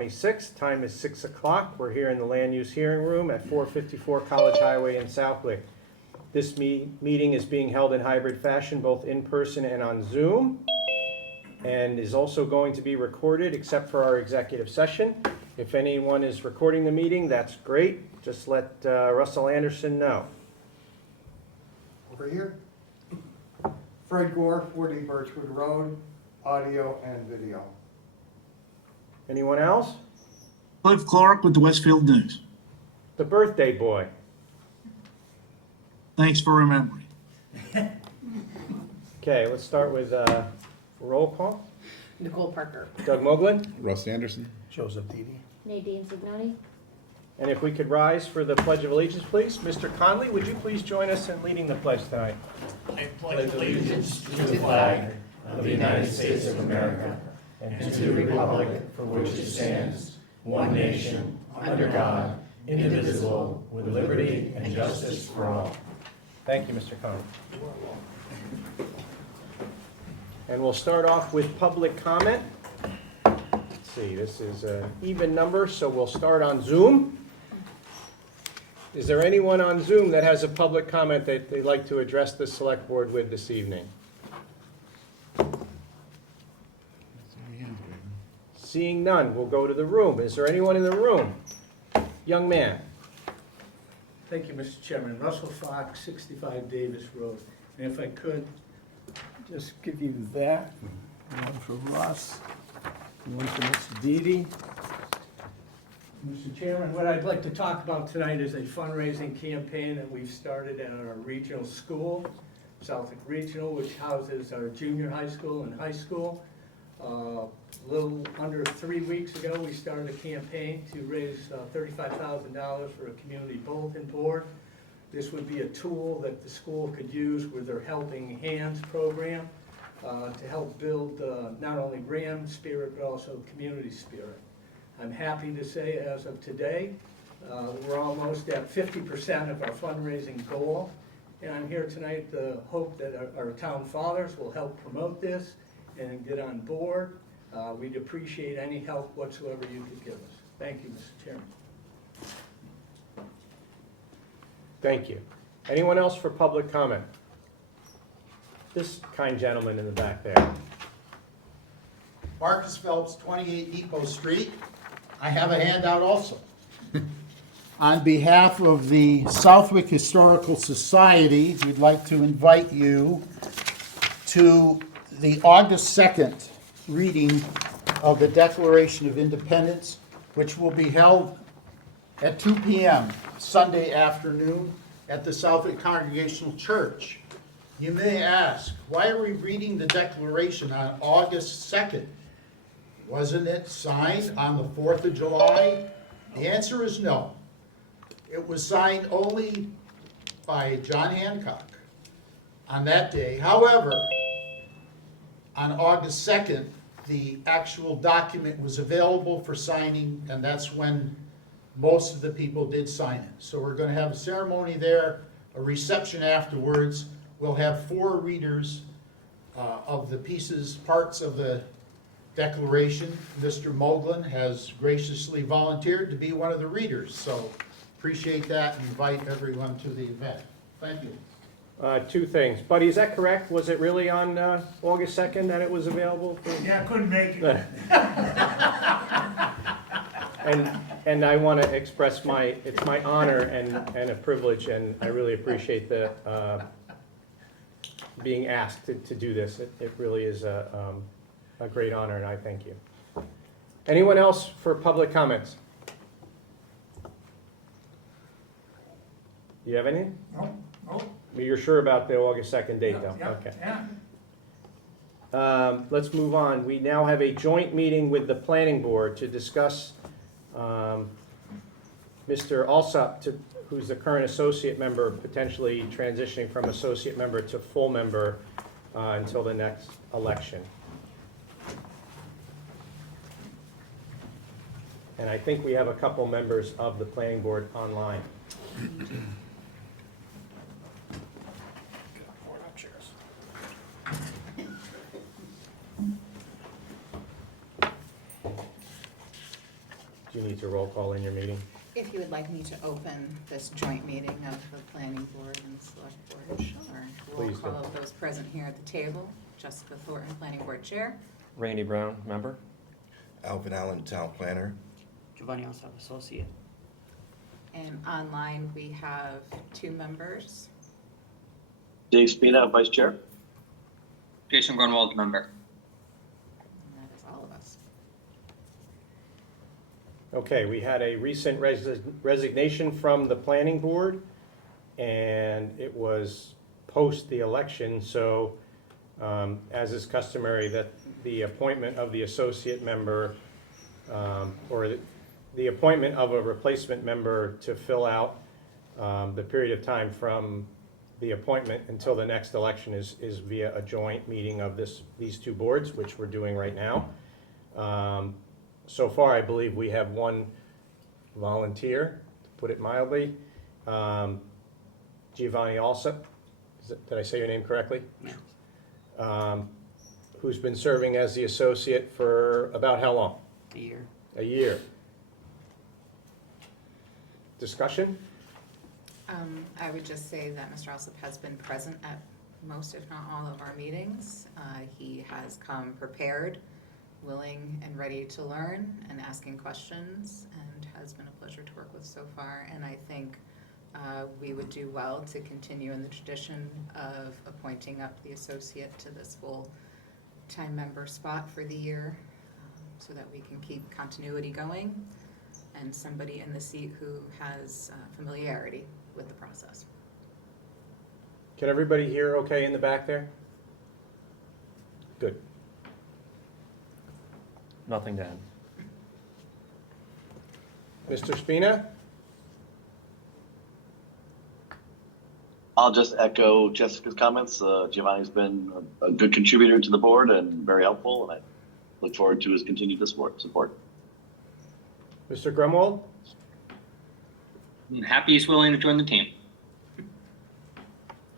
26th. Time is 6 o'clock. We're here in the Land Use Hearing Room at 454 College Highway in Southwick. This meeting is being held in hybrid fashion, both in person and on Zoom, and is also going to be recorded except for our executive session. If anyone is recording the meeting, that's great. Just let Russell Anderson know. Over here. Fred Gore, 40 Birchwood Road, audio and video. Anyone else? Cliff Clark with the Westfield News. The birthday boy. Thanks for remembering. Okay, let's start with roll call. Nicole Parker. Doug Moglen. Russ Anderson. Joseph Didi. Nadine Signoni. And if we could rise for the Pledge of Allegiance, please. Mr. Conley, would you please join us in leading the pledge tonight? I pledge allegiance to the flag of the United States of America and to the republic for which it stands, one nation, under God, indivisible, with liberty and justice for all. Thank you, Mr. Conley. And we'll start off with public comment. Let's see, this is an even number, so we'll start on Zoom. Is there anyone on Zoom that has a public comment that they'd like to address the select board with this evening? Seeing none, we'll go to the room. Is there anyone in the room? Young man. Thank you, Mr. Chairman. Russell Fox, 65 Davis Road. And if I could, just give you that, one for Russ, and one for Mr. Didi. Mr. Chairman, what I'd like to talk about tonight is a fundraising campaign that we've started at our regional school, Southwick Regional, which houses our junior high school and high school. A little under 3 weeks ago, we started a campaign to raise $35,000 for a community bulletin board. This would be a tool that the school could use with their Helping Hands program to help build not only RAM spirit, but also community spirit. I'm happy to say, as of today, we're almost at 50% of our fundraising goal. And I'm here tonight to hope that our town fathers will help promote this and get on board. We'd appreciate any help whatsoever you could give us. Thank you, Mr. Chairman. Thank you. Anyone else for public comment? This kind gentleman in the back there. Marcus Phelps, 28 Depot Street. I have a handout also. On behalf of the Southwick Historical Society, we'd like to invite you to the August 2nd reading of the Declaration of Independence, which will be held at 2 p.m. Sunday afternoon at the Southwick Congregational Church. You may ask, why are we reading the Declaration on August 2nd? Wasn't it signed on the 4th of July? The answer is no. It was signed only by John Hancock on that day. However, on August 2nd, the actual document was available for signing, and that's when most of the people did sign it. So we're going to have a ceremony there, a reception afterwards. We'll have 4 readers of the pieces, parts of the Declaration. Mr. Moglen has graciously volunteered to be one of the readers, so appreciate that and invite everyone to the event. Thank you. 2 things. Buddy, is that correct? Was it really on August 2nd that it was available? Yeah, I couldn't make it. And I want to express it's my honor and a privilege, and I really appreciate the being asked to do this. It really is a great honor, and I thank you. Anyone else for public comments? Do you have any? No. You're sure about the August 2nd date, though? Yeah, Okay. yeah. Let's move on. We now have a joint meeting with the planning board to discuss Mr. Alsop, who's the current associate member, potentially transitioning from associate member to full member until the next election. And I think we have a couple members of the planning board online. Do you need to roll call in your meeting? If you would like me to open this joint meeting of the planning board and the select board, sure. Roll Please do. call of those present here at the table. Jessica Thornton, planning board chair. Randy Brown, member. Alvin Allen, town planner. Giovanni Alsop, associate. And online, we have 2 members. Dave Spina, Vice Chair. Jason Grunwald, member. And that is all of us. Okay, we had a recent resignation from the planning board, and it was post the election, so as is customary, that the appointment of the associate member, or the appointment of a replacement member to fill out the period of time from the appointment until the next election is via a joint meeting of these 2 boards, which we're doing right now. So far, I believe we have 1 volunteer, to put it mildly. Giovanni Alsop, did I say your name correctly? Who's been serving as the associate for about how long? A year. A year. Discussion? I would just say that Mr. Alsop has been present at most, if not all, of our meetings. He has come prepared, willing and ready to learn and asking questions, and has been a pleasure to work with so far. And I think we would do well to continue in the tradition of appointing up the associate to this full-time member spot for the year, so that we can keep continuity going and somebody in the seat who has familiarity with the process. Can everybody hear okay in the back there? Good. Nothing to add. Mr. Spina? I'll just echo Jessica's comments. Giovanni's been a good contributor to the board and very helpful, and I look forward to his continued support. Mr. Grumwald? I'm happy he's willing to join the team.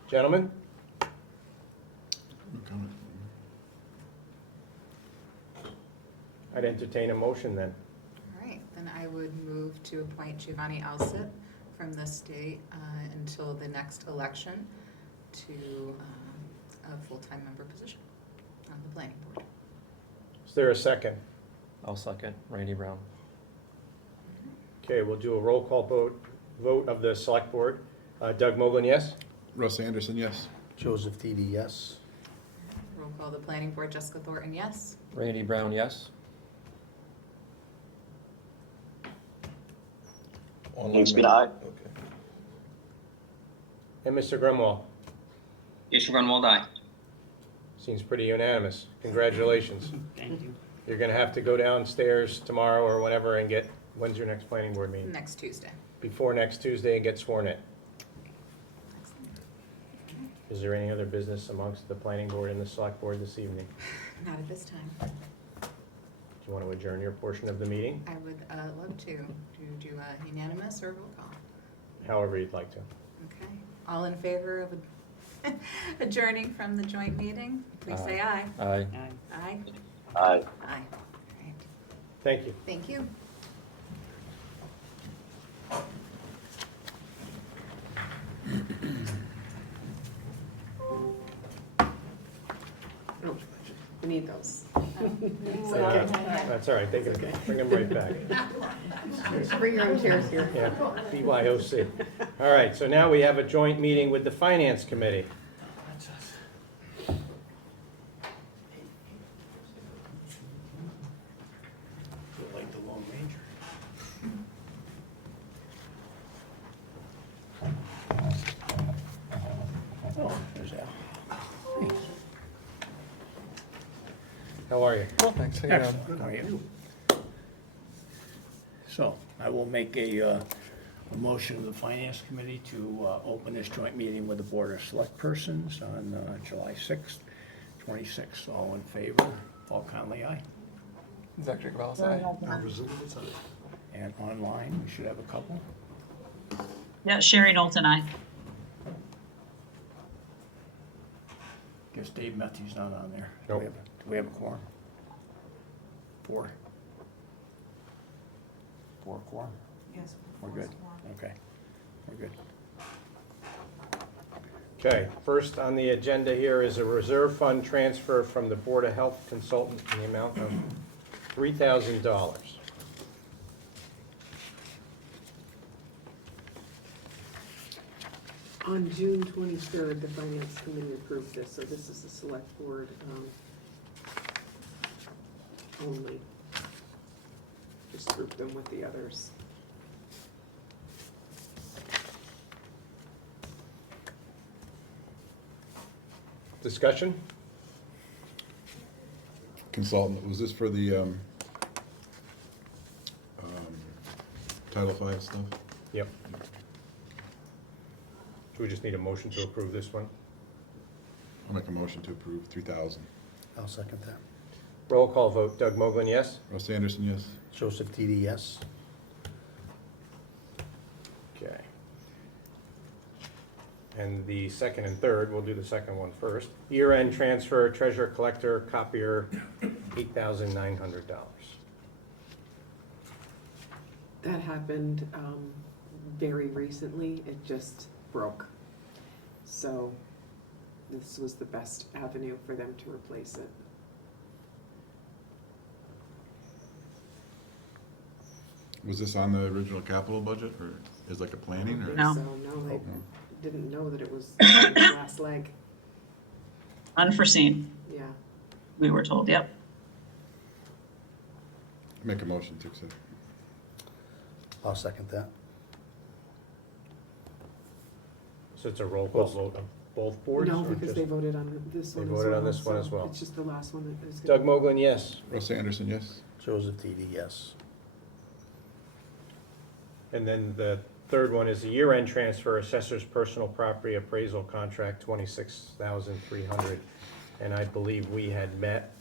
Gentlemen? I'd entertain a motion then. All right, then I would move to appoint Giovanni Alsip from this date until the next election to a full-time member position on the planning board. Is there a second? I'll second. Randy Brown. Okay, we'll do a roll call vote of the select board. Doug Mogul, yes? Russ Anderson, yes. Joseph Didi, yes. Roll call the planning board, Jessica Thornton, yes. Randy Brown, yes. Dave Spina, aye. Okay. And Mr. Grumwald? Jason Grunwald, aye. Seems pretty unanimous. Congratulations. Thank you. You're gonna have to go downstairs tomorrow or whenever and when's your next planning board meeting? Next Tuesday. Before next Tuesday and get sworn in. Excellent. Is there any other business amongst the planning board and the select board this evening? Not at this time. Do you want to adjourn your portion of the meeting? I would love to. Do a unanimous or roll call? However you'd like to. Okay. All in favor of adjourning from the joint meeting, please say aye. Aye. Aye. Aye? Aye. Aye. All right. Thank you. Thank you. We need those. Okay. That's all right. They can bring them right back. Bring your own chairs here. Yeah, BYOC. All right, so now we have a joint meeting with the Finance Committee. Like the Lone Ranger. Oh, there's Al. How are you? Thanks. Excellent, good, how are you? So, I will make a motion of the Finance Committee to open this joint meeting with the Board of Select Persons on July 6th, 26th. All in favor? Paul Conley, aye. Zachary Valls, aye. And online, we should have a couple. Yeah, Sherry Knowlton, aye. Guess Dave Matthews not on there. Nope. Do we have a quorum? 4. 4 quorum? Yes. We're good, okay, we're good. Okay, first on the agenda here is a reserve fund transfer from the Board of Health consultant in the amount of $3,000. On June 23rd, the Finance Committee approved this, so this is the Select Board only. Just group them with the others. Discussion? Consultant, was this for the Title V stuff? Yep. Do we just need a motion to approve this one? I'll make a motion to approve 3,000. I'll second that. Roll call vote. Doug Mogul, yes? Russ Anderson, yes. Joseph Didi, yes. Okay. And the second and third, we'll do the second one first. Year-end transfer, treasurer collector, copier, $8,900. That happened very recently, it just broke. So this was the best avenue for them to replace it. Was this on the original capital budget, or is like a planning, or? No. So, no, they didn't know that it was the last leg, Unforeseen, yeah. we were told, yep. Make a motion to accept. I'll second that. So it's a roll call vote of both boards? No, or because just- they voted on this They one as well. voted on this one so as well. It's just the last one that is. Doug Mogul, yes. Russ Anderson, yes. Joseph Didi, yes. And then the third one is a year-end transfer, assessor's personal property appraisal contract, $26,300. And I believe we had met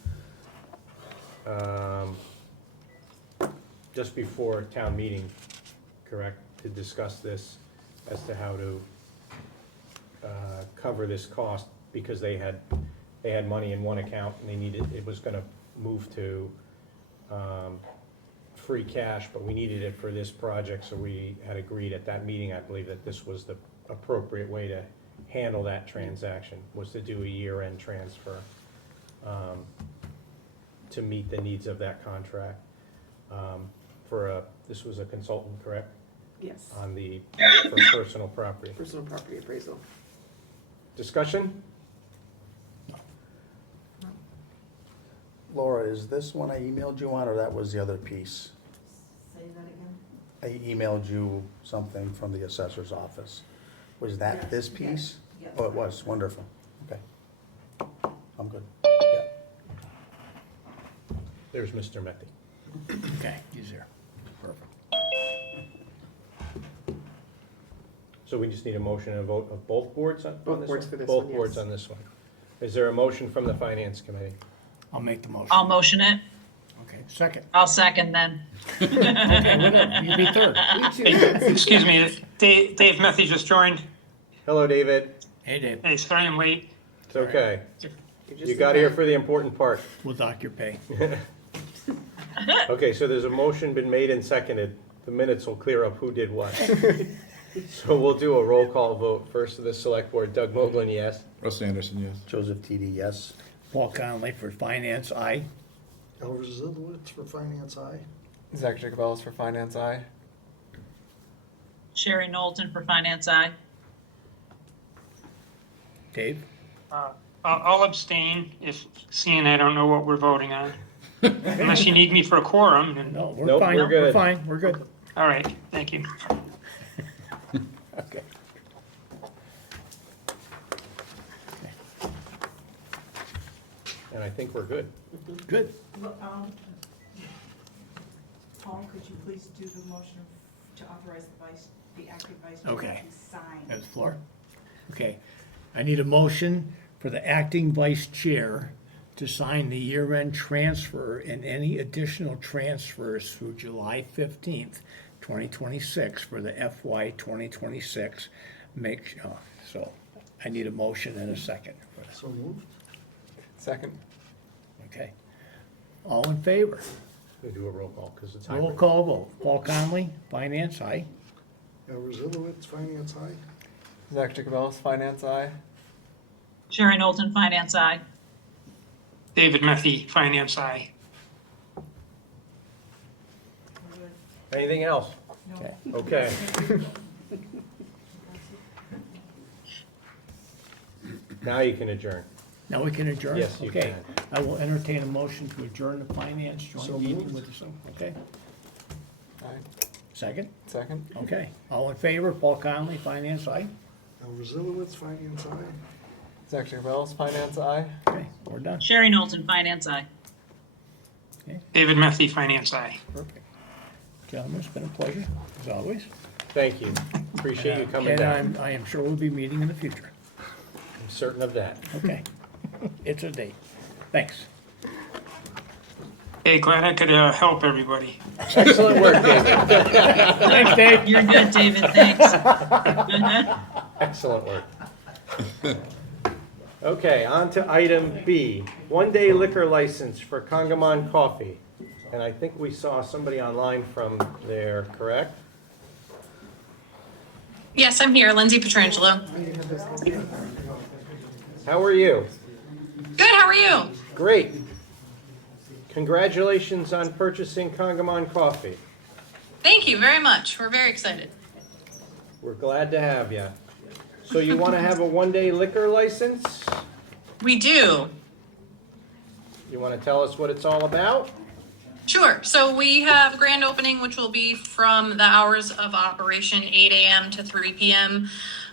just before town meeting, correct, to discuss this as to how to cover this cost, because they had money in one account and they needed, it was gonna move to free cash, but we needed it for this project, so we had agreed at that meeting, I believe, that this was the appropriate way to handle that transaction, was to do a year-end transfer to meet the needs of that contract. This was a consultant, correct? Yes, On for personal property. personal property appraisal. Discussion? Laura, is this one I emailed you on, or that was the other piece? Say that again? I emailed you something from the assessor's office. Was that Yes, this piece? yes, yes. Oh, it was, wonderful, okay. I'm good, yeah. There's Mr. Mehdi. Okay, he's here. Perfect. So we just need a motion and a vote of both boards on this one? Both boards for this Both one, boards yes. on this one. Is there a motion from the Finance Committee? I'll make the motion. I'll motion it, Okay, second. I'll second then. Okay, whatever, you be third. Me too. Excuse me, Dave Murphy just joined. Hello, David. Hey, Dave, Hey, sorry I'm late. It's okay. You're You just got the here best. for the important part. we'll dock your pay. Okay, so there's a motion been made and seconded. The minutes will clear up who did what. So we'll do a roll call vote. First to the Select Board, Doug Mogul, yes. Russ Anderson, yes. Joseph Didi, yes. Paul Conley for finance, aye. Elver Zilowitz for Finance, aye. Zach Jacobellis for Finance, aye. Sherry Knowlton for Finance, aye. Dave? I'll abstain if, seeing I don't know what we're voting on. Unless you need me for a quorum, then, No, we're Nope, fine, we're good. we're fine, we're good. all right, thank you. Okay. And I think we're good. Good. Paul, could you please do the motion to authorize the acting vice Okay. to sign? Has the floor? Okay. I need a motion for the acting vice chair to sign the year-end transfer and any additional transfers through July 15th, 2026 for the FY 2026. So I need a motion and a second. So moved. Second. Okay. All in favor? We do a roll call, because it's Roll hybrid. call vote. Paul Conley, Finance, aye. Al Rozulowitz, Finance, aye. Zach Jacobellis, Finance, aye. Sherry Knowlton, Finance, aye. David Murphy, Finance, aye. Anything else? Okay. Okay. Now you can adjourn. Now we can adjourn? Yes, you Okay. can. I will entertain a motion to adjourn the Finance joint meeting with the, okay? Aye. Second? Second. Okay. All in favor? Paul Conley, Finance, aye. Al Rozulowitz, Finance, aye. Zach Jacobellis, Finance, aye. Okay, we're done. Sherry Knowlton, Finance, aye. David Murphy, Finance, aye. Perfect. Gentlemen, it's been a pleasure, as always. Thank you. Appreciate you coming down. And I am sure we'll be meeting in the future. I'm certain of that. Okay. It's a date. Thanks. Hey, glad I could help everybody. Excellent work, David. Thanks, Dave. You're good, David, thanks. Good. Excellent work. Okay, on to item B, one-day liquor license for Congamon Coffee. And I think we saw somebody online from there, correct? Yes, I'm here, Lindsay Petrangelo. How are you? Good, how are you? Great. Congratulations on purchasing Congamon Coffee. Thank you very much. We're very excited. We're glad to have you. So you want to have a one-day liquor license? We do. You want to tell us what it's all about? Sure. So we have a grand opening, which will be from the hours of operation 8 a.m. to 3 p.m.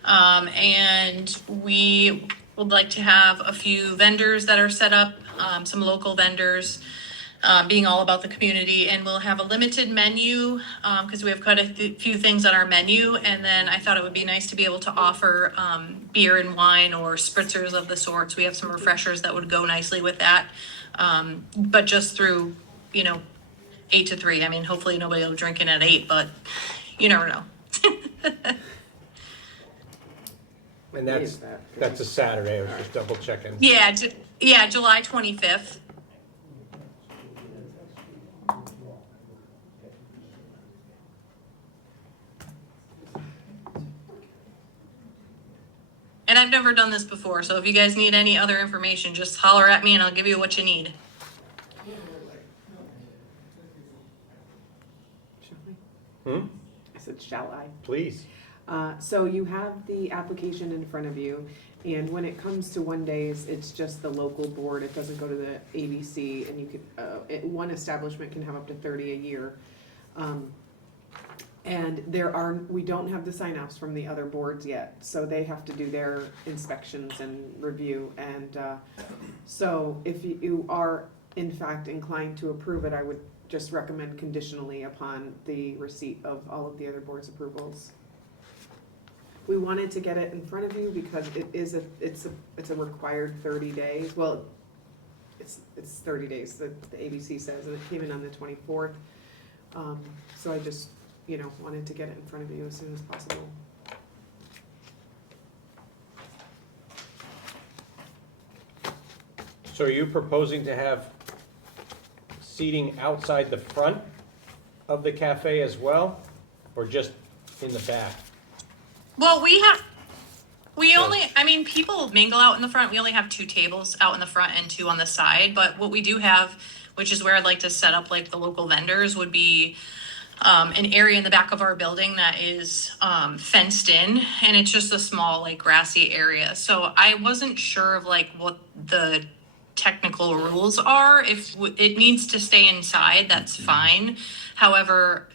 And we would like to have a few vendors that are set up, some local vendors, being all about the community. And we'll have a limited menu because we have quite a few things on our menu. And then I thought it would be nice to be able to offer beer and wine or spritzers of the sorts. We have some refreshers that would go nicely with that. But just through 8 to 3. I mean, hopefully nobody will drink in at 8, but you never know. And that's a Saturday. I was just double checking. Yeah, July 25th. And I've never done this before, so if you guys need any other information, just holler at me and I'll give you what you need. Hmm? I said, shall I? Please. So you have the application in front of you, and when it comes to one days, it's just the local board. It doesn't go to the ABC, and you could, one establishment can have up to 30 a year. And we don't have the sign-offs from the other boards yet, so they have to do their inspections and review. And so if you are in fact inclined to approve it, I would just recommend conditionally upon the receipt of all of the other board's approvals. We wanted to get it in front of you because it's a required 30 days. Well, it's 30 days, the ABC says, and it came in on the 24th. So I just, wanted to get it in front of you as soon as possible. So are you proposing to have seating outside the front of the cafe as well, or just in the back? Well, people mingle out in the front. We only have 2 tables out in the front and 2 on the side. But what we do have, which is where I'd like to set up like the local vendors, would be an area in the back of our building that is fenced in, and it's just a small like grassy area. So I wasn't sure of like what the technical rules are. If it needs to stay inside, that's fine. However,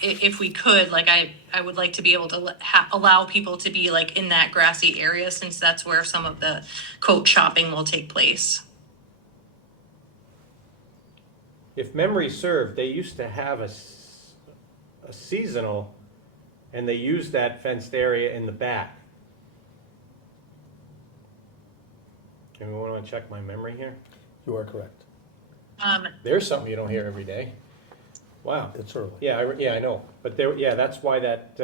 if we could, I would like to be able to allow people to be like in that grassy area, since that's where some of the coat shopping will take place. If memory served, they used to have a seasonal, and they used that fenced area in the back. Anyone want to check my memory here? You are correct. There's something you don't hear every day. Wow. It's early. Yeah, I know. But that's why that,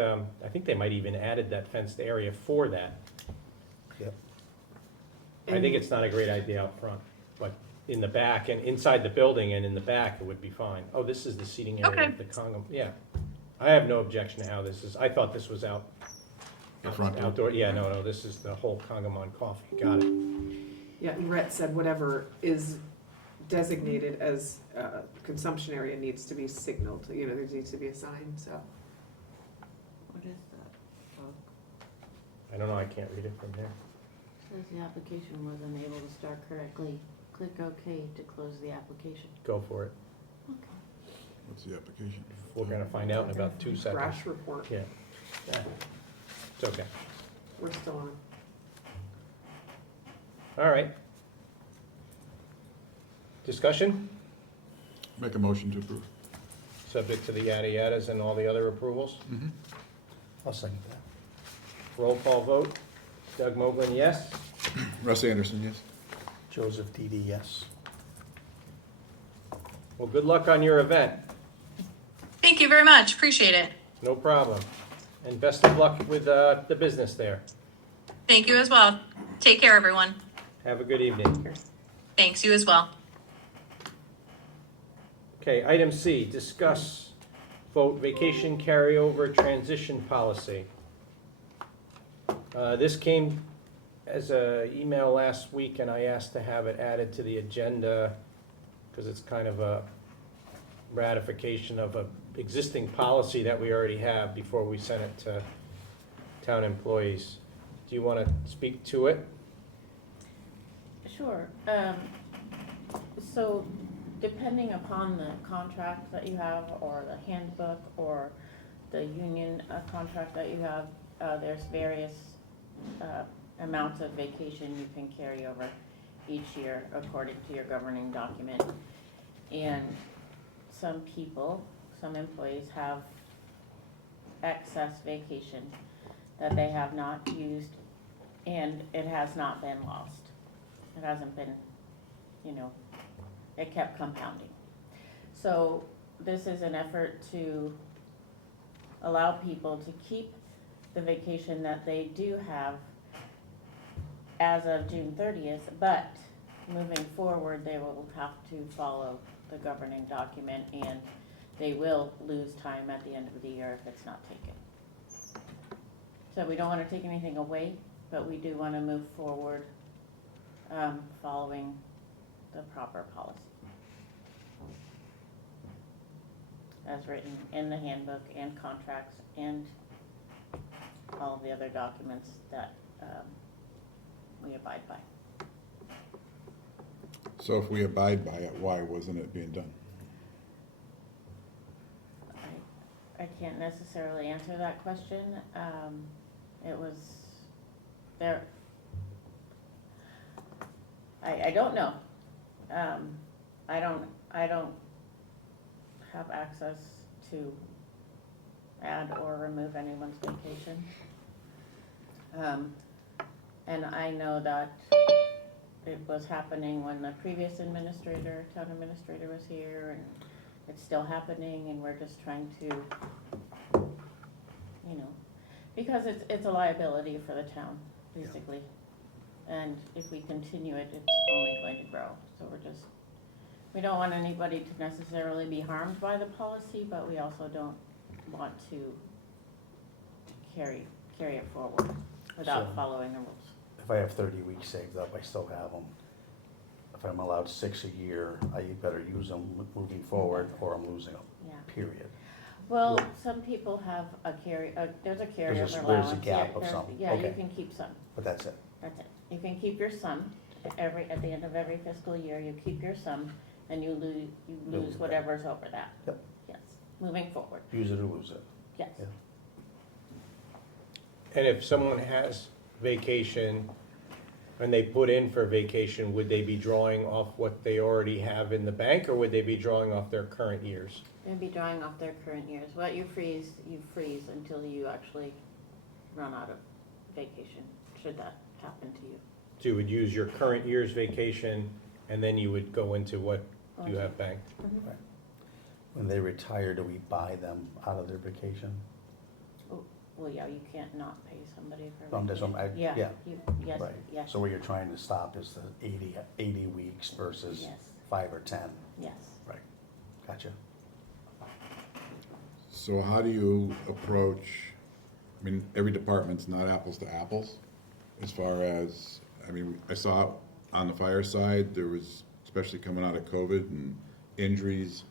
I think they might even added that fenced area for that. Yep. I think it's not a great idea out front, but in the back and inside the building and in the back, it would be fine. Oh, this is the seating area Okay. of the Congo, yeah. I have no objection to how this is, I thought this was The front door. outdoor, yeah, no, this is the whole Congamon Coffee, got it. Yeah, and Rhett said whatever is designated as consumption area needs to be signaled, you know, there needs to be a sign, so. What is that? Oh, I don't know, I can't read it from here. says the application was unable to start correctly. Click OK to close the application. Go for it. Okay. What's the application? We're gonna find out in about 2 seconds. Crash report, Yeah. Yeah. It's okay. we're still on. All right. Discussion, Make a motion to approve. subject to the yada yadas and all the other approvals. I'll second that. Roll call vote. Doug Moglen, yes? Russ Anderson, yes. Joseph Didi, yes. Well, good luck on your event. Thank you very much. Appreciate it. No problem. And best of luck with the business there. Thank you as well. Take care, everyone. Have a good evening. Thanks, you as well. Okay, item C, discuss, vote vacation carryover transition policy. This came as an email last week, and I asked to have it added to the agenda because it's kind of a ratification of a existing policy that we already have before we send it to town employees. Do you want to speak to it? Sure. So depending upon the contract that you have, or the handbook, or the union contract that you have, there's various amounts of vacation you can carry over each year according to your governing document. And some people, some employees have excess vacation that they have not used, and it has not been lost. It hasn't been, you know, it kept compounding. So this is an effort to allow people to keep the vacation that they do have as of June 30th, but moving forward, they will have to follow the governing document, and they will lose time at the end of the year if it's not taken. So we don't want to take anything away, but we do want to move forward following the proper policy as written in the handbook and contracts and all of the other documents that we abide by. So if we abide by it, why wasn't it being done? I can't necessarily answer that question. It was there. I don't know. I don't have access to add or remove anyone's vacation. And I know that it was happening when the previous town administrator was here, and it's still happening, and we're just trying to, you know, because it's a liability for the town, basically. And if we continue it, it's only going to grow. So we don't want anybody to necessarily be harmed by the policy, but we also don't want to carry it forward without So- following the rules. If I have 30 weeks saved up, I still have them. If I'm allowed 6 a year, I better use them moving forward, or I'm losing them, Yeah. period. Well, some people have there's a carryover There's a allowance. gap Yeah, of some. Yeah, you Okay. can keep some. But that's it. That's it. You can keep your sum at the end of every fiscal year. You keep your sum, and you lose Lose that. whatever's over that. Yep. Yes. Moving forward. Use it or lose it. Yes. Yeah. And if someone has vacation and they put in for vacation, would they be drawing off what they already have in the bank, or would they be drawing off their current years? They'll be drawing off their current years. What you freeze until you actually run out of vacation, should that happen to you. So you would use your current year's vacation, and then you would go into what you have banked? Mhm. When they retire, do we buy them out of their vacation? well, yeah, you can't not pay somebody for I'm just- vacation. yeah. Yes, Right. yes, So what you're trying to stop is the 80 weeks versus Yes. 5 or 10. yes. Right. Gotcha. So how do you approach, I mean, every department's not apples to apples, as far as, I mean, I saw on the fire side, there was, especially coming out of COVID and injuries,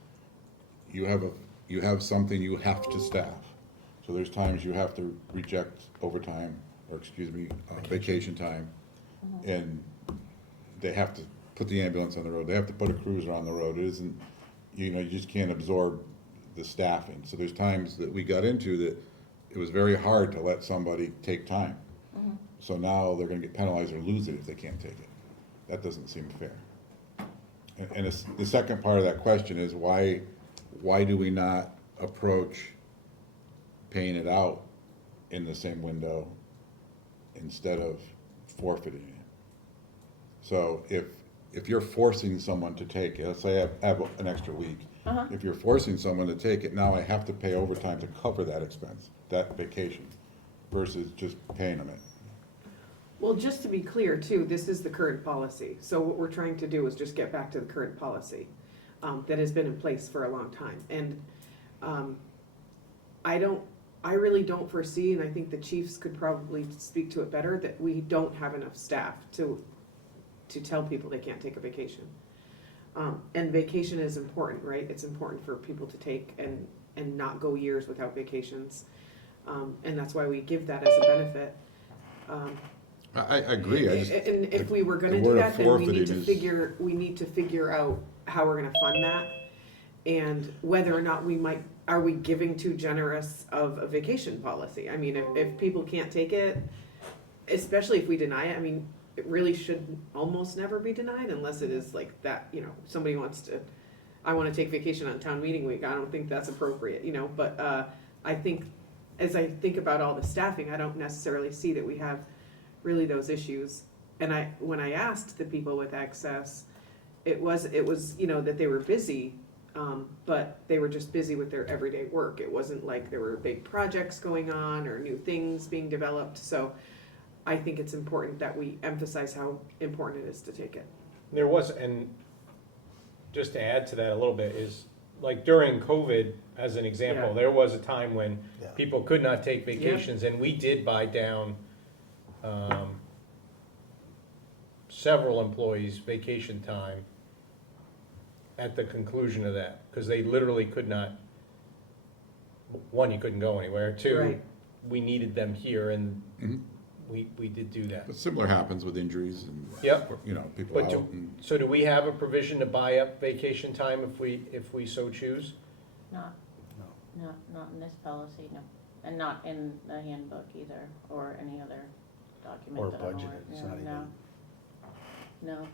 you have something you have to staff. So there's times you have to reject overtime, or excuse me, vacation time, and they have to put the ambulance on the road, they have to put a cruiser on the road. It isn't, you just can't absorb the staffing. So there's times that we got into that it was very hard to let somebody take time. So now they're gonna get penalized or lose it if they can't take it. That doesn't seem fair. And the second part of that question is why do we not approach paying it out in the same window instead of forfeiting it? So if you're forcing someone to take it, let's say I have an extra week. If you're forcing someone to take it, now I have to pay overtime to cover that expense, that vacation, versus just paying them it. Well, just to be clear too, this is the current policy. So what we're trying to do is just get back to the current policy that has been in place for a long time. And I really don't foresee, and I think the chiefs could probably speak to it better, that we don't have enough staff to tell people they can't take a vacation. And vacation is important, right? It's important for people to take and not go years without vacations. And that's why we give that as a benefit. I agree, I just. And if we were gonna the do word that, then we need to forfeiting is- we need to figure out how we're gonna fund that. And whether or not are we giving too generous of a vacation policy? I mean, if people can't take it, especially if we deny it, I mean, it really should almost never be denied unless it is like that, somebody I wanna take vacation on town meeting week, I don't think that's appropriate, but, I think, as I think about all the staffing, I don't necessarily see that we have really those issues. And when I asked the people with access, it was, that they were busy, but they were just busy with their everyday work. It wasn't like there were big projects going on or new things being developed, so I think it's important that we emphasize how important it is to take it. There was, and just to add to that a little bit, is like during COVID, as an example, Yeah. there was a time when Yeah. people could not take vacations, and we did buy down several employees' vacation time at the conclusion of that, because they literally could not, one, you couldn't go anywhere, two, Right. we needed them here, and Mhm. we did do that. But similar happens with injuries and, Yep. People But out and. so do we have a provision to buy up vacation time if we so choose? Not in this policy, no. And not in the handbook either, or any other document Or that I'm budgeted, aware. it's No, not even- No,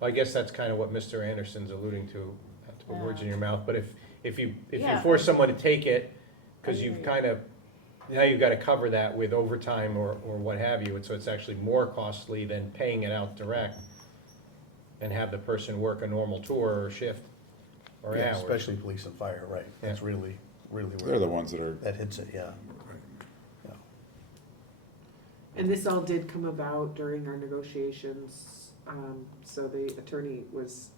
I guess that's kind of what Mr. Anderson's alluding to, not to put words in your mouth, but if you Yeah. force someone to take it, because I you've hear you. kind of, now you've got to cover that with overtime or what have you, and so it's actually more costly than paying it out direct and have the person work a normal tour or shift or Yeah, hours. especially police and fire, right. That's really where. They're the ones that are. That hits it, yeah. Yeah. And this all did come about during our negotiations, so the attorney was,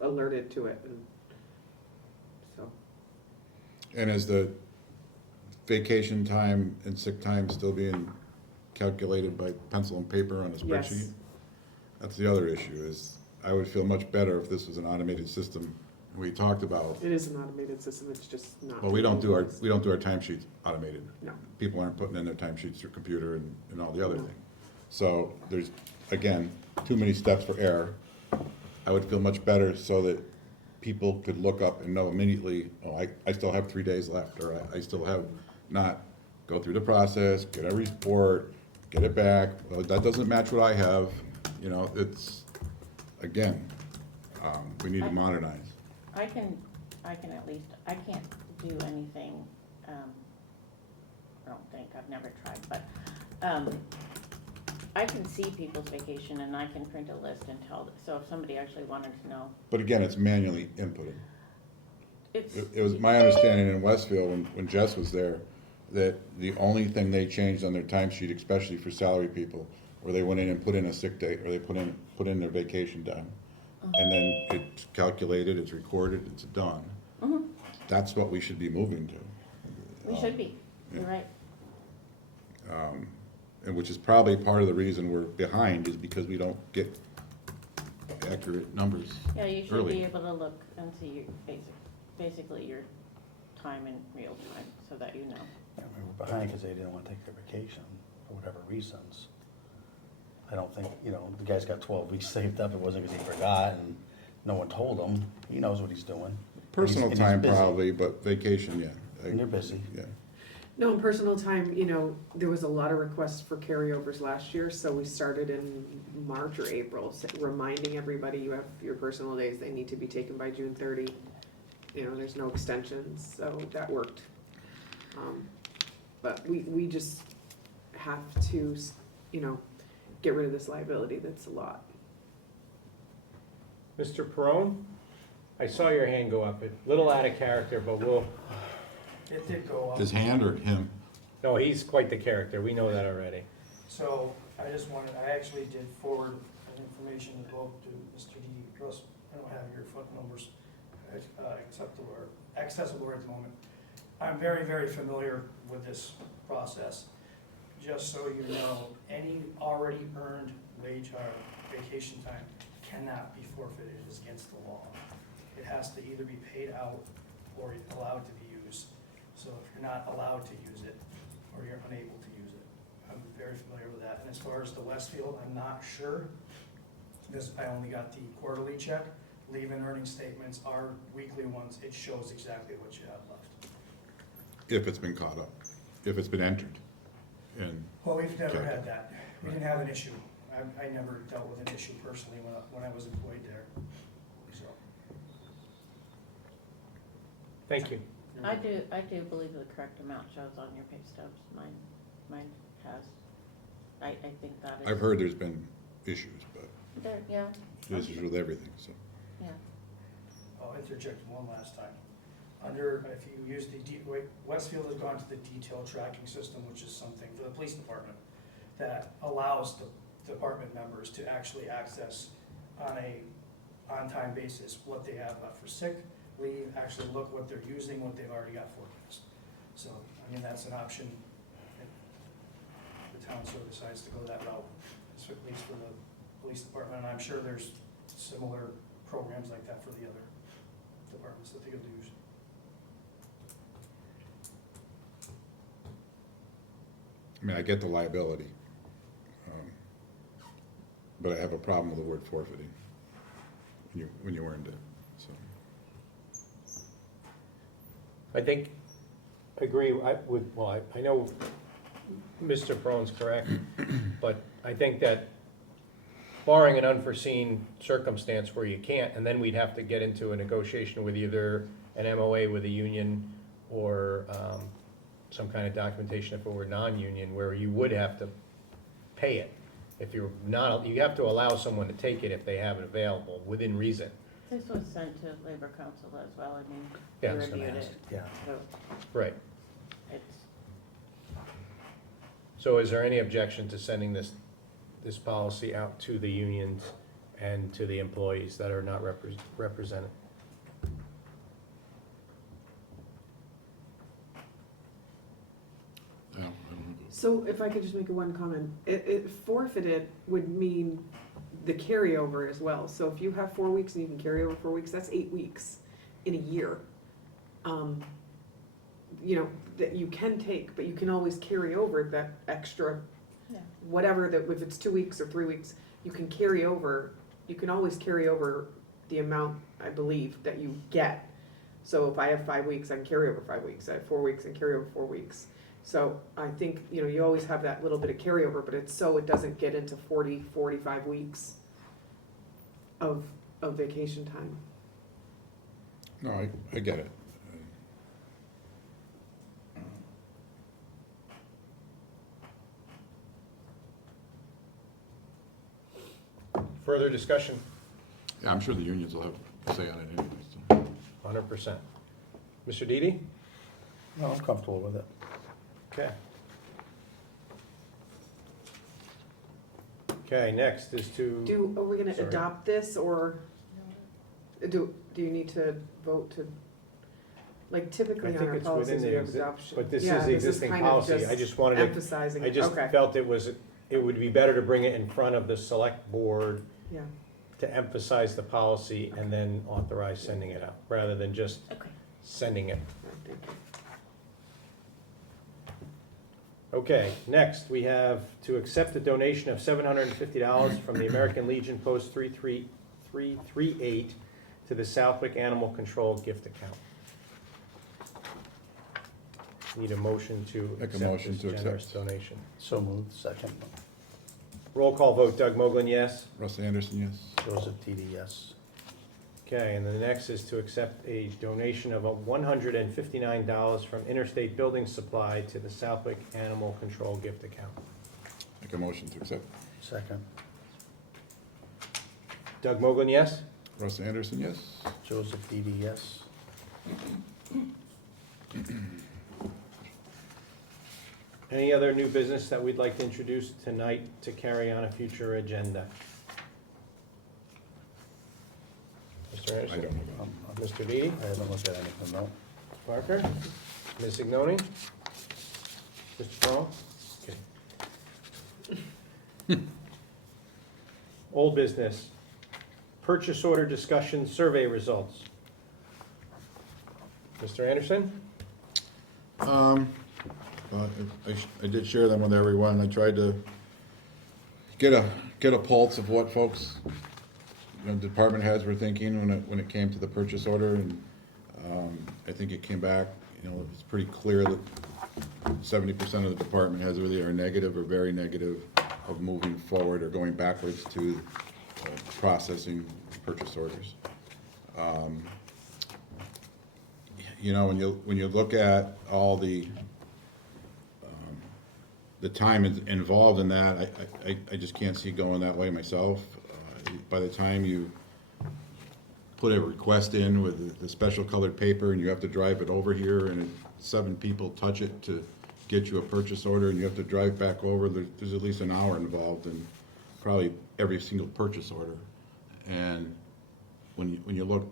alerted to it, and so. And is the vacation time and sick time still being calculated by pencil and paper on a spreadsheet? Yes. That's the other issue, is I would feel much better if this was an automated system. We talked about, It is an automated system, it's just not. well, we don't do our timesheets automated. No. People aren't putting in their timesheets through computer and all the other things. So there's, again, too many steps for error. I would feel much better so that people could look up and know immediately, oh, I still have 3 days left, or I still have, not go through the process, get a report, get it back, well, that doesn't match what I have, it's, again, we need to modernize. I can at least, I can't do anything, I don't think, I've never tried, but, I can see people's vacation and I can print a list and tell, so if somebody actually wanted to know, But again, it's manually inputted. It's, It was my understanding in Westfield, when Jess was there, that the only thing they changed on their timesheet, especially for salary people, where they went in and put in a sick day, or they put in their vacation time. And then it's calculated, it's recorded, it's done. mhm, That's what we should be moving to. we should be, you're right. And which is probably part of the reason we're behind, is because we don't get accurate numbers Yeah, you should early. be able to look and see your basically your time in real time, so that you know. Yeah, we were behind because they didn't want to take their vacation for whatever reasons. I don't think, the guy's got 12 weeks saved up. It wasn't because he forgot and no one told him. He knows what he's doing. Personal And he's time busy. probably, but vacation, yeah. And they're busy. Yeah. No, in personal time, there was a lot of requests for carryovers last year, so we started in March or April, reminding everybody you have your personal days, they need to be taken by June 30. There's no extensions, so that worked. But we just have to, get rid of this liability, that's a lot. Mr. Perone, I saw your hand go up, a little out of character, but It did go up. His hand or him? no, he's quite the character, we know that already. So I actually did forward an information vote to Mr. D. Gross. I don't have your foot numbers acceptable or accessible at the moment. I'm very, very familiar with this process. Just so you know, any already earned wage or vacation time cannot be forfeited. It is against the law. It has to either be paid out or allowed to be used. So if you're not allowed to use it, or you're unable to use it, I'm very familiar with that. And as far as the Westfield, I'm not sure, because I only got the quarterly check. Leave-in earning statements are weekly ones. It shows exactly what you have left. If it's been caught up, if it's been entered. And Well, we've never Okay. had that. We didn't have an issue. I never dealt with an issue personally when I was employed there, so. Thank you. I do believe the correct amount shows on your pay stubs, mine has. I think that is. I've heard there's been issues, but There, yeah, this is with everything, so. yeah. I'll interject one last time. If you use Westfield has gone to the detail tracking system, which is something for the police department that allows the department members to actually access on a on-time basis what they have left for sick leave, actually look what they're using, what they've already got forecast. So, that's an option if the town so decides to go that route, at least for the police department. And I'm sure there's similar programs like that for the other departments that they could use. I get the liability. But I have a problem with the word forfeiting when you earned it, so. I think, I agree, I know Mr. Perone's correct, but I think that barring an unforeseen circumstance where you can't, and then we'd have to get into a negotiation with either an MOA with a union or some kind of documentation if it were non-union, where you would have to pay it. If you're not, you have to allow someone to take it if they have it available, within reason. This was sent to Labor Council as well, Yeah, I they was gonna reviewed ask, it. yeah. So Right. it's, So is there any objection to sending this policy out to the unions and to the employees that are not represented? I don't know. So if I could just make one comment, it forfeited would mean the carryover as well. So if you have 4 weeks and you can carry over 4 weeks, that's 8 weeks in a year. That you can take, but you can always carry over that extra, yeah. whatever, that if it's 2 weeks or 3 weeks, you can carry over, you can always carry over the amount, I believe, that you get. So if I have 5 weeks, I can carry over 5 weeks. I have 4 weeks, I can carry over 4 weeks. So I think, you always have that little bit of carryover, but it's so it doesn't get into 40, 45 weeks of vacation time. No, I get it. Further discussion? Yeah, I'm sure the unions will have a say on it anyway, so. 100%. Mr. Didi? No, I'm comfortable with it. Okay. Okay, next is to. Are we gonna Sorry. adopt this, or do you need to vote to, like typically I on think our it's policies within we the have exi- adoption? but this Yeah, is the existing kind of policy. I just wanted to, emphasizing I it. just Okay. felt it would be better to bring it in front of the select board Yeah, to emphasize the policy and then authorize sending it out, rather than just Okay. sending it. All right, thank you. Okay, next, we have to accept a donation of $750 from the American Legion Post 338 to the Southwick Animal Control gift account. Need a motion to Make a accept motion this to accept. generous donation. So moved, second. Roll call vote, Doug Mogul, yes? Russ Anderson, yes. Joseph Didi, yes. Okay, and the next is to accept a donation of $159 from Interstate Building Supply to the Southwick Animal Control gift account. Make a motion to accept. Second. Doug Mogul, yes? Russ Anderson, yes. Joseph Didi, yes. Any other new business that we'd like to introduce tonight to carry on a future agenda? Mr. I Anderson? don't know about Mr. Didi? I haven't looked at anything, no. Parker? Ms. Ignoni? Mr. Strong? Okay. Old business. Purchase order discussion survey results. Mr. Anderson? I did share them with everyone. I tried to get a pulse of what folks, department heads were thinking when it came to the purchase order, and I think it came back, it's pretty clear that 70% of the department heads really are negative or very negative of moving forward or going backwards to processing purchase orders. When you look at all the time involved in that, I just can't see going that way myself. By the time you put a request in with the special colored paper and you have to drive it over here and 7 people touch it to get you a purchase order and you have to drive back over, there's at least an hour involved in probably every single purchase order. And when you look,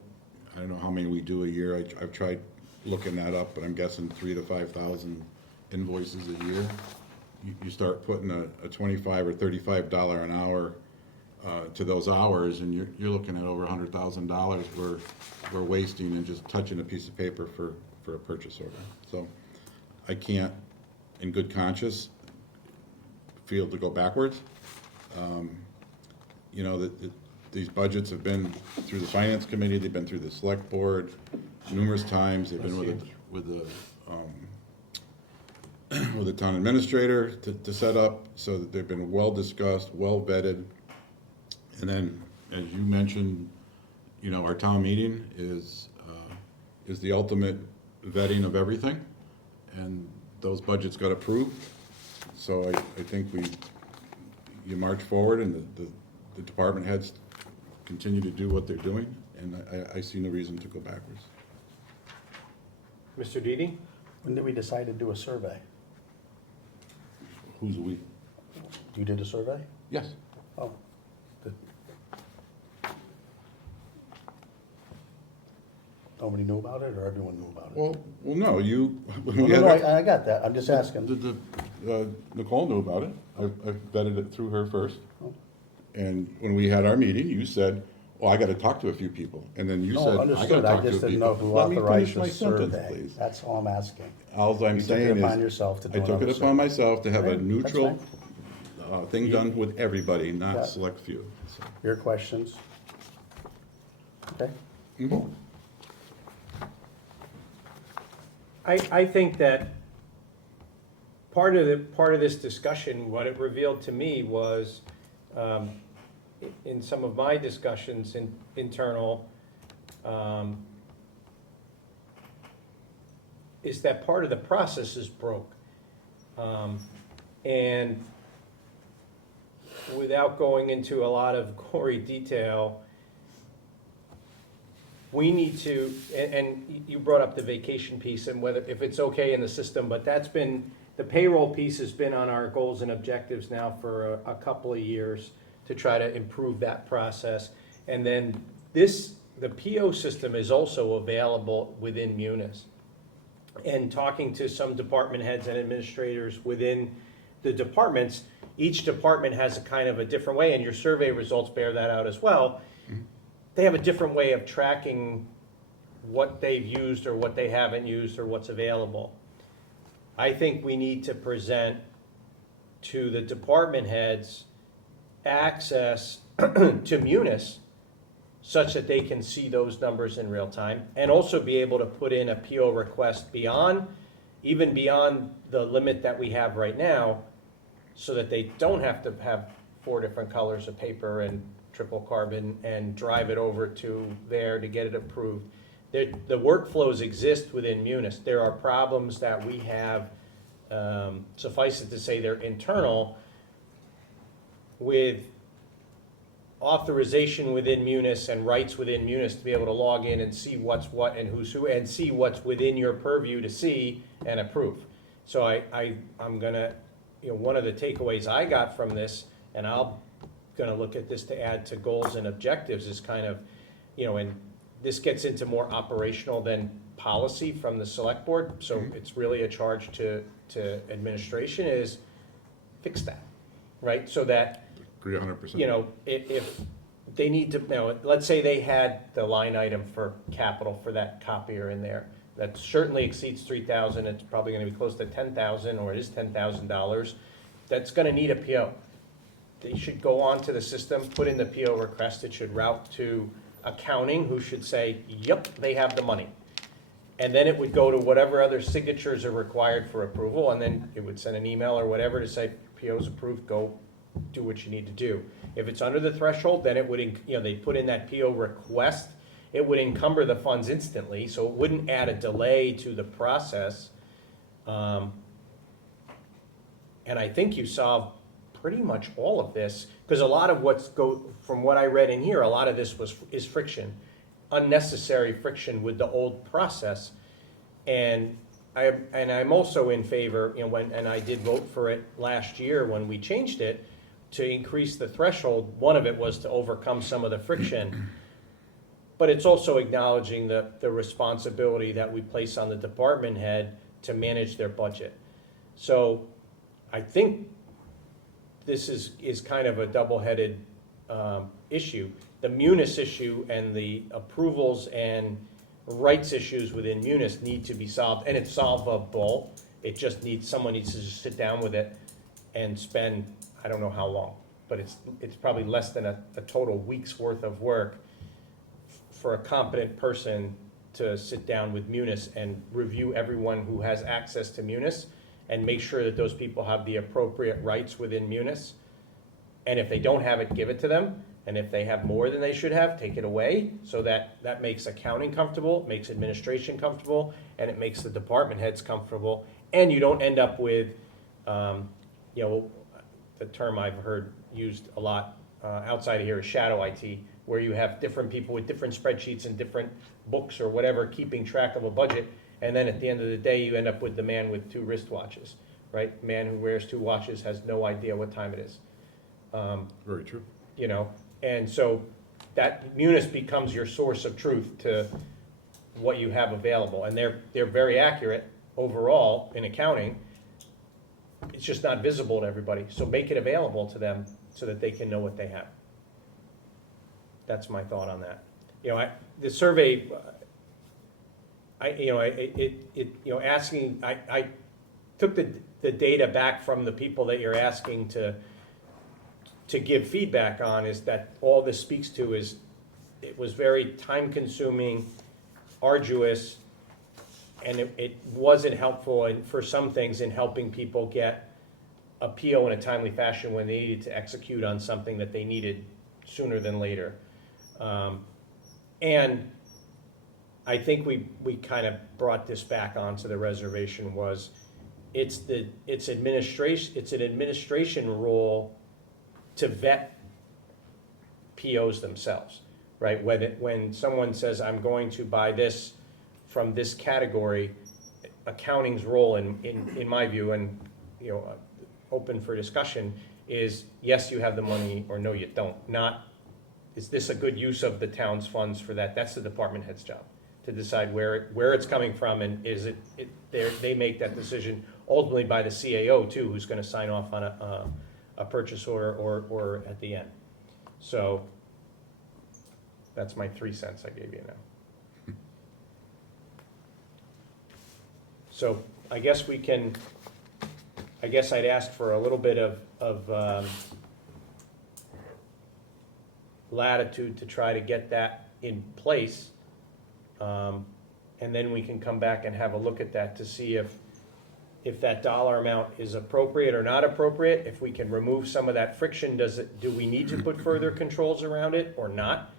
I don't know how many we do a year, I've tried looking that up, but I'm guessing 3,000 to 5,000 invoices a year. You start putting a $25 or $35 an hour to those hours, and you're looking at over $100,000 we're wasting and just touching a piece of paper for a purchase order. So I can't, in good conscience, feel to go backwards. These budgets have been through the finance committee, they've been through the select board numerous times, they've been with the town administrator to set up, so that they've been well discussed, well vetted. And then, as you mentioned, our town meeting is the ultimate vetting of everything, and those budgets got approved. So I think you march forward, and the department heads continue to do what they're doing, and I see no reason to go backwards. Mr. Didi? When did we decide to do a survey? Who's we? You did a survey? Yes. Oh, good. Nobody knew about it, or everyone knew about it? Well, no, you. No, I got that, I'm just asking. Nicole knew about it. I vetted it through her first. Oh. And when we had our meeting, you said, well, I gotta talk to a few people. And then you said, No, I understood, gotta I talk to a just few didn't know people. who Let me authorized finish my the sentence, survey, please. that's all I'm asking. All I'm You took saying it is, upon yourself to do I took it another upon survey. myself to have a Right, that's neutral, fine. thing done with everybody, Yeah. not select few. So. Your questions? Okay. Mhm. I think that part of this discussion, what it revealed to me was, in some of my discussions internal, is that part of the process is broke. And without going into a lot of gory detail, we need to, and you brought up the vacation piece and whether, if it's okay in the system, but that's been, the payroll piece has been on our goals and objectives now for a couple of years to try to improve that process. And then the PO system is also available within Munis. And talking to some department heads and administrators within the departments, each department has a kind of a different way, and your survey results bear that out as well. They have a different way of tracking what they've used or what they haven't used or what's available. I think we need to present to the department heads access to Munis such that they can see those numbers in real time and also be able to put in a PO request even beyond the limit that we have right now, so that they don't have to have 4 different colors of paper and triple carbon and drive it over to there to get it approved. The workflows exist within Munis. There are problems that we have, suffice it to say they're internal, with authorization within Munis and rights within Munis to be able to log in and see what's what and who's who, and see what's within your purview to see and approve. So I'm gonna, one of the takeaways I got from this, and I'm gonna look at this to add to goals and objectives, is kind of, and this gets into more operational than policy from the select board, so it's really a charge to administration, is fix that, right? So that, 100%. if they need to, let's say they had the line item for capital for that copier in there, that certainly exceeds 3,000, it's probably gonna be close to 10,000, or it is $10,000, that's gonna need a PO. They should go onto the system, put in the PO request, it should route to accounting, who should say, yep, they have the money. And then it would go to whatever other signatures are required for approval, and then it would send an email or whatever to say, PO's approved, go do what you need to do. If it's under the threshold, then it would, they put in that PO request, it would encumber the funds instantly, so it wouldn't add a delay to the process. And I think you solve pretty much all of this, because a lot of from what I read in here, a lot of this is friction, unnecessary friction with the old process. And I'm also in favor, and I did vote for it last year when we changed it to increase the threshold. One of it was to overcome some of the friction, but it's also acknowledging the responsibility that we place on the department head to manage their budget. So I think this is kind of a double-headed issue. The Munis issue and the approvals and rights issues within Munis need to be solved, and it's solvable. It just someone needs to just sit down with it and spend, I don't know how long, but it's probably less than a total week's worth of work for a competent person to sit down with Munis and review everyone who has access to Munis and make sure that those people have the appropriate rights within Munis. And if they don't have it, give it to them. And if they have more than they should have, take it away, so that makes accounting comfortable, makes administration comfortable, and it makes the department heads comfortable. And you don't end up with, the term I've heard used a lot outside of here is shadow IT, where you have different people with different spreadsheets and different books or whatever keeping track of a budget. And then at the end of the day, you end up with the man with 2 wristwatches, right? The man who wears 2 watches has no idea what time it is. Very true. And so that Munis becomes your source of truth to what you have available. And they're very accurate overall in accounting. It's just not visible to everybody. So make it available to them so that they can know what they have. That's my thought on that. The survey, I took the data back from the people that you're asking to give feedback on, is that all this speaks to is it was very time consuming, arduous, and it wasn't helpful for some things in helping people get a PO in a timely fashion when they needed to execute on something that they needed sooner than later. And I think we kind of brought this back onto the reservation, was it's an administration role to vet POs themselves. right? When someone says, I'm going to buy this from this category, accounting's role in my view, and, you know, open for discussion, is yes, you have the money, or no, you don't. Not, is this a good use of the town's funds for that? That's the department head's job, to decide where it's coming from, and is they make that decision ultimately by the CAO too, who's gonna sign off on a purchase order or at the end. So, that's my 3 cents I gave you now. So, I guess I'd ask for a little bit of latitude to try to get that in place. And then we can come back and have a look at that to see if that dollar amount is appropriate or not appropriate. If we can remove some of that friction, do we need to put further controls around it or not?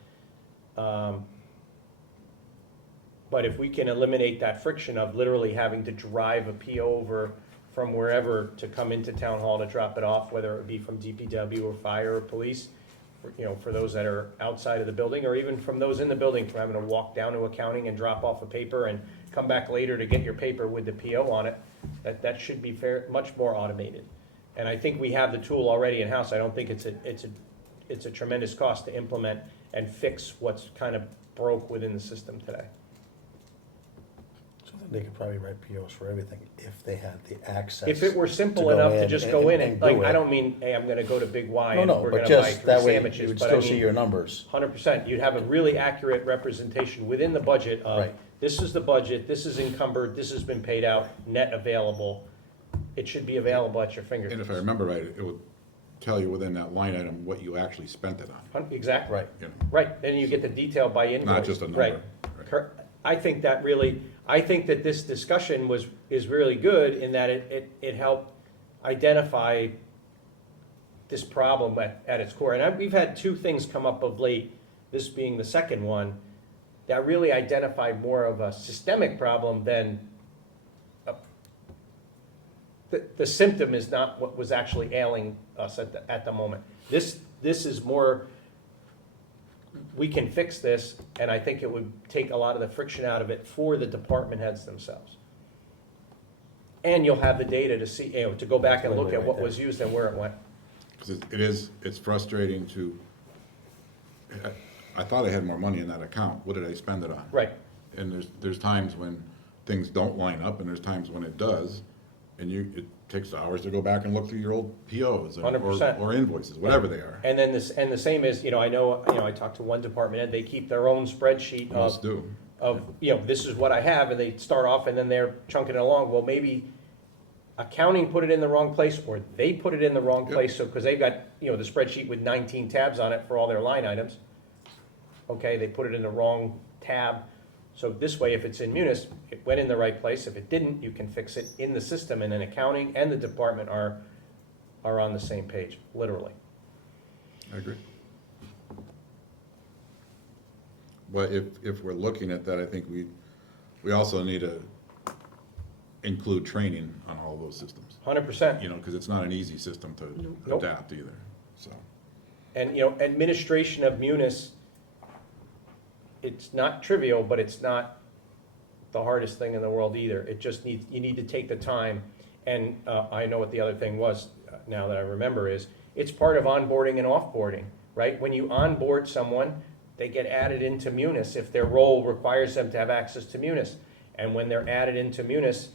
But if we can eliminate that friction of literally having to drive a PO over from wherever to come into town hall to drop it off, whether it be from DPW or fire or police, for those that are outside of the building, or even from those in the building, from having to walk down to accounting and drop off a paper and come back later to get your paper with the PO on it, that should be much more automated. And I think we have the tool already in-house. I don't think it's a tremendous cost to implement and fix what's kind of broke within the system today. So then they could probably write POs for everything if they had the access. If it were simple to go enough to in just go in and, like, do I it. don't mean, hey, I'm gonna go to Big Y No, and no, we're but gonna buy just 3 that way sandwiches, you would but I still see mean, your numbers. 100%, you'd have a really accurate representation within the budget of, Right. this is the budget, this is encumbered, this has been paid out, net available. It should be available at your fingertips. And if I remember right, it would tell you within that line item what you actually spent it on. Exactly. Right. You know, Right, then you get the detail by invoice. not just a number. Right. I think that this discussion is really good in that it helped identify this problem at its core. And we've had 2 things come up of late, this being the second one, that really identified more of a systemic problem than the symptom is not what was actually ailing us at the moment. This is more, we can fix this, and I think it would take a lot of the friction out of it for the department heads themselves. And you'll have the data to see, to go back and look at what was used and where it went. Because it's frustrating to, I thought I had more money in that account, what did I spend it on? Right. And there's times when things don't line up, and there's times when it does, and it takes hours to go back and look through your old POs 100%. or invoices, whatever they are. And then the same is, I talked to one department head, they keep their own spreadsheet Most do. of, this is what I have, and they start off and then they're chunking it along. Well, maybe accounting put it in the wrong place, or they put it in the wrong place, so, because they've got, the spreadsheet with 19 tabs on it for all their line items. Okay, they put it in the wrong tab. So this way, if it's in Munis, it went in the right place. If it didn't, you can fix it in the system, and then accounting and the department are on the same page, literally. I agree. But if we're looking at that, I think we also need to include training on all those systems. 100%. Because it's not an easy system to Nope. adapt either, so. And, administration of Munis, it's not trivial, but it's not the hardest thing in the world either. It just you need to take the time. And I know what the other thing was, now that I remember, is it's part of onboarding and offboarding, right? When you onboard someone, they get added into Munis if their role requires them to have access to Munis. And when they're added into Munis,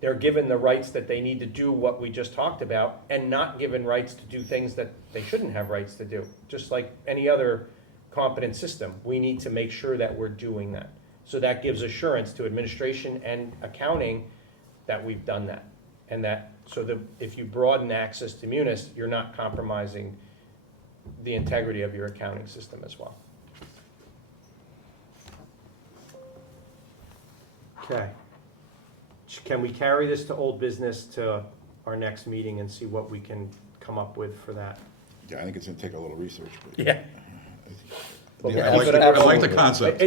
they're given the rights that they need to do what we just talked about, and not given rights to do things that they shouldn't have rights to do. Just like any other competent system, we need to make sure that we're doing that. So that gives assurance to administration and accounting that we've done that. And that, so that if you broaden access to Munis, you're not compromising the integrity of your accounting system as well. Okay. Can we carry this to old business to our next meeting and see what we can come up with for that? Yeah, I think it's gonna take a little research, but. Yeah. I like the concept.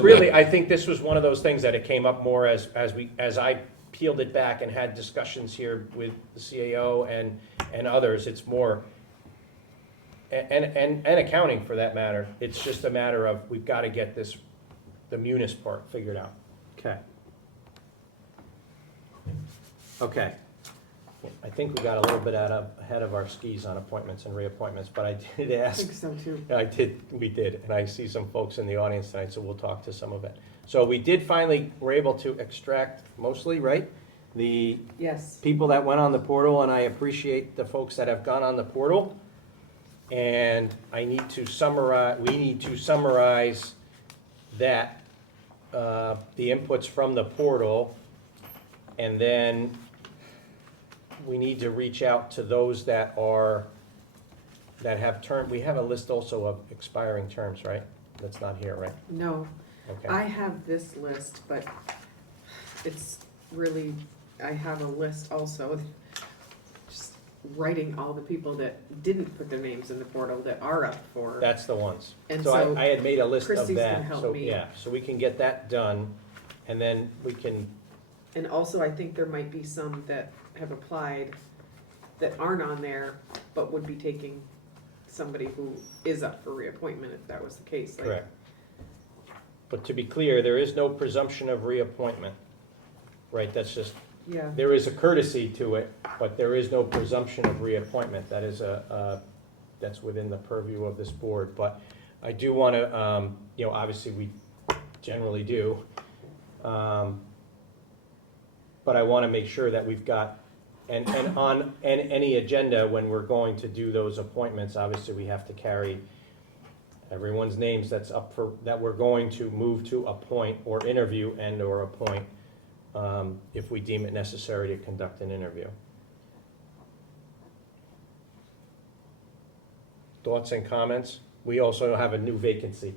Really, I think this was one of those things that it came up more as I peeled it back and had discussions here with the CAO and others. It's more, and accounting for that matter. It's just a matter of, we've got to get this, the munis part figured out. Okay. Okay. I think we got a little bit ahead of our skis on appointments and reappointments, but I did I ask. think so too. We did, and I see some folks in the audience tonight, so we'll talk to some of it. So we did finally, we're able to extract mostly, right? The Yes. people that went on the portal, and I appreciate the folks that have gone on the portal. And I need to summarize, we need to summarize that, the inputs from the portal, and then we need to reach out to those that have term, we have a list also of expiring terms, right? That's not here, right? No, Okay. I have this list, but it's really, I have a list also, just writing all the people that didn't put their names in the portal that are up for. That's the ones. And So so I had made a list of Christie's that. gonna help So, me. yeah, so we can get that done, and then we can, And also, I think there might be some that have applied that aren't on there, but would be taking somebody who is up for reappointment if that was the case. Like, correct. But to be clear, there is no presumption of reappointment, right? That's just, Yeah, there is a courtesy to it, but there is no presumption of reappointment. That is that's within the purview of this board. But I do want to, obviously we generally do. But I want to make sure that we've got, and on any agenda, when we're going to do those appointments, obviously we have to carry everyone's names that's up for, that we're going to move to appoint or interview and or appoint, if we deem it necessary to conduct an interview. Thoughts and comments? We also have a new vacancy,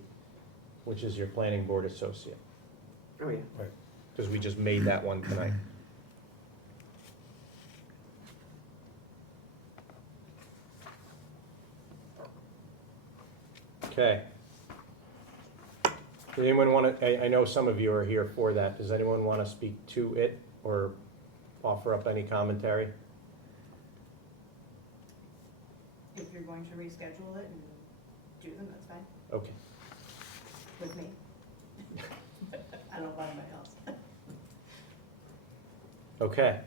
which is your planning board associate, oh yeah. because we just made that one tonight. Okay. Does anyone want to, I know some of you are here for that. Does anyone want to speak to it or offer up any commentary? If you're going to reschedule it and do them, that's fine, Okay. with me. I don't want anybody else. Okay.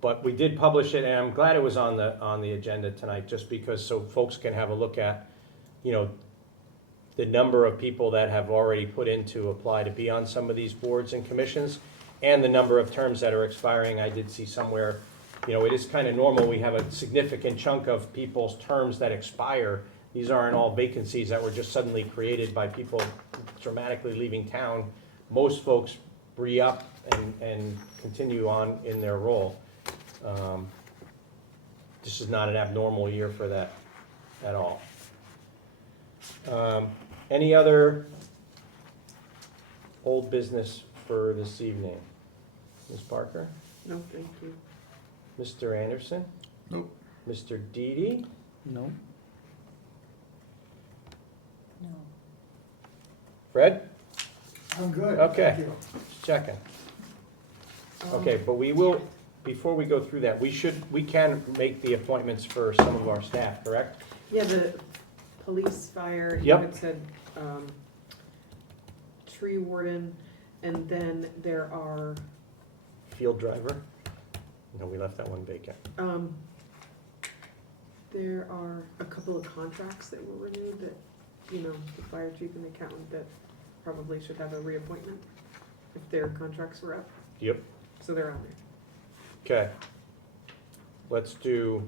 But we did publish it, and I'm glad it was on the agenda tonight, just because, so folks can have a look at, the number of people that have already put in to apply to be on some of these boards and commissions, and the number of terms that are expiring. I did see somewhere, it is kind of normal, we have a significant chunk of people's terms that expire. These aren't all vacancies that were just suddenly created by people dramatically leaving town. Most folks re-up and continue on in their role. This is not an abnormal year for that at all. Any other old business for this evening? Ms. Parker? No, thank you. Mr. Anderson? Nope. Mr. Didi? No? No. Fred? I'm good. Okay. Thank you. Just checking. Okay, but we will, before we go through that, we can make the appointments for some of our staff, correct? Yeah, the police, fire, you Yep. had said, tree warden, and then there are, Field driver? No, we left that one vacant. there are a couple of contracts that were renewed that, the fire chief and the accountant that probably should have a reappointment if their contracts were up, Yep. so they're on there. Okay. Let's do.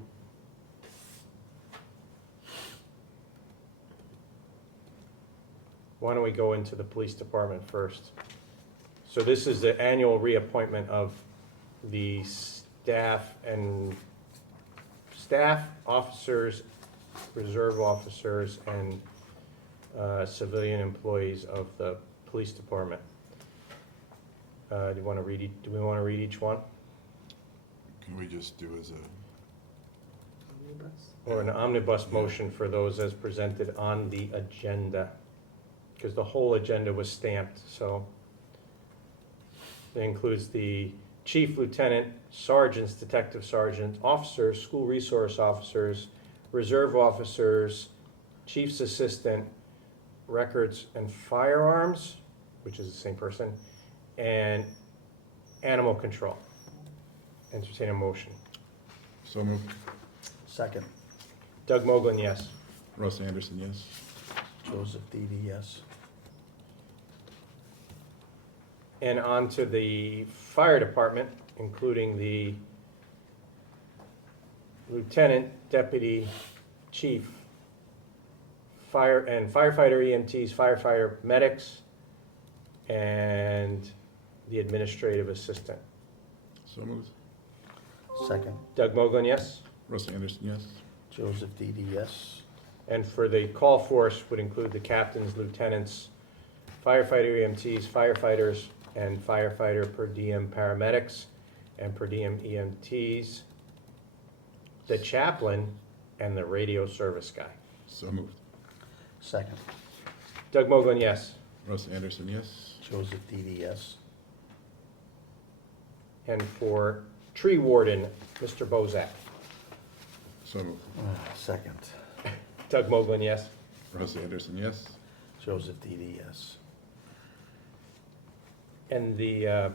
Why don't we go into the police department first? So this is the annual reappointment of the staff, officers, reserve officers, and civilian employees of the police department. Do we want to read each one? Can we just do as a, Omnibus. Or an omnibus motion for those as presented on the agenda? Because the whole agenda was stamped, so it includes the chief, lieutenant, sergeants, detective sergeant, officers, school resource officers, reserve officers, chief's assistant, records and firearms, which is the same person, and animal control. Entertain a motion. So moved. Second. Doug Mogul, yes. Russ Anderson, yes. Joseph Didi, yes. And on to the fire department, including the lieutenant, deputy, chief, fire and firefighter EMTs, firefighter medics, and the administrative assistant. So moved. Second. Doug Mogul, yes. Russ Anderson, yes. Joseph Didi, yes. And for the call force would include the captains, lieutenants, firefighter EMTs, firefighters, and firefighter per diem paramedics, and per diem EMTs, the chaplain, and the radio service guy. So moved. Second. Doug Mogul, yes. Russ Anderson, yes. Joseph Didi, yes. And for tree warden, Mr. Bozak. So moved. Second. Doug Mogul, yes. Russ Anderson, yes. Joseph Didi, yes. And the,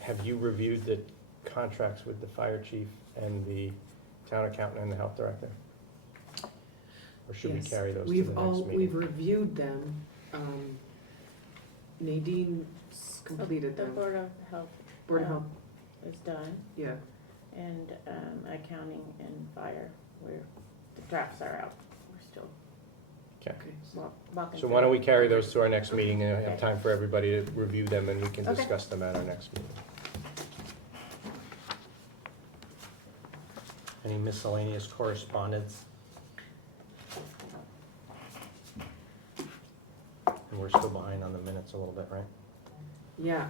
have you reviewed the contracts with the fire chief and the town accountant and the health director? Or should we Yes. carry those to We've the all, next we've meeting? reviewed them. Nadine's completed The them. Board of Health. Board of Health, Is done, yeah. and, accounting and fire, the drafts are out, we're still Okay. walking. So why don't we through. carry those to our next meeting and have Okay. time for everybody to review them and we can Okay. discuss them at our next meeting. Any miscellaneous correspondence? And we're still behind on the minutes a little bit, right? Yeah,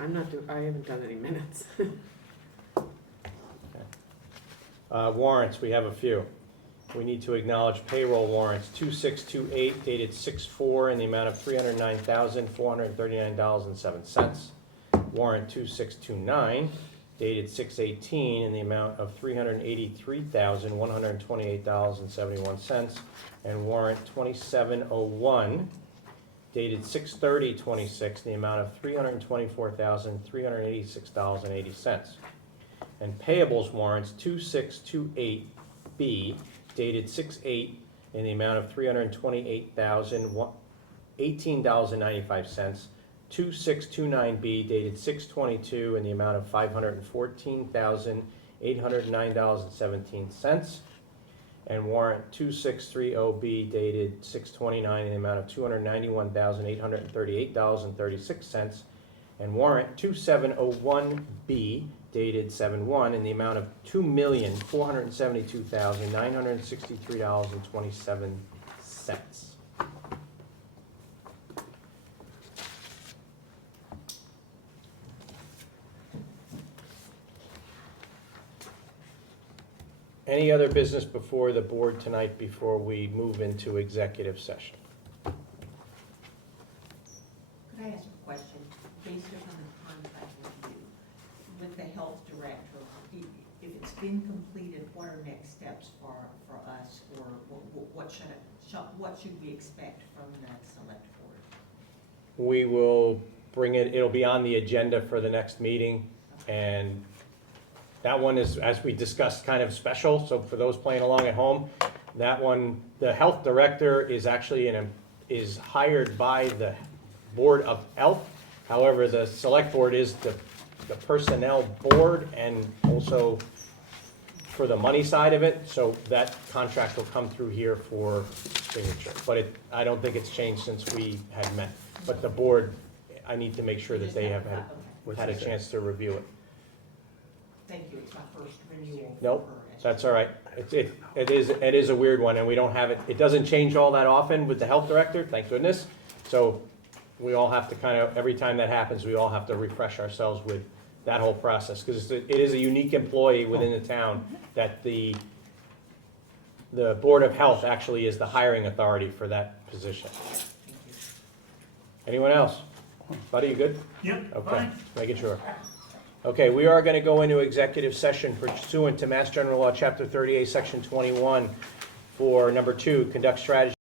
I haven't done any minutes. Warrants, we have a few. We need to acknowledge payroll warrants, 2628 dated 6/4 in the amount of $309,439.07. Warrant 2629 dated 6/18 in the amount of $383,128.71. And warrant 2701 dated 6/30/26 in the amount of $324,386.80. And payables warrants 2628B dated 6/8 in the amount of $328,018.95. 2629B dated 6/22 in the amount of $514,809.17. And warrant 2630B dated 6/29 in the amount of $291,838.36. And warrant 2701B dated 7/1 in the amount of $2,472,963.27. Any other business before the board tonight before we move into executive session? Could I ask a question, based upon the contract with you, with the health director, if it's been completed, what are next steps for us, or what should we expect from that select board? We will bring it, it'll be on the agenda for the next meeting, and that one is, as we discussed, kind of special, so for those playing along at home, that one, the health director is actually is hired by the Board of Health. However, the select board is the personnel board and also for the money side of it, so that contract will come through here for signature. But I don't think it's changed since we had met. But the board, I need to make sure that they have had a chance to review it. Thank you, it's my first renewal. Nope, that's all right. It is a weird one, and we don't have it, it doesn't change all that often with the health director, thank goodness. So we all have to kind of, every time that happens, we all have to refresh ourselves with that whole process, because it is a unique employee within the town that the Board of Health actually is the hiring authority for that position. Anyone else? Buddy, you good? Yep, Okay, fine. making sure. Okay, we are going to go into executive session pursuant to Mass General Law, Chapter 38, Section 21, for number 2, conduct strategy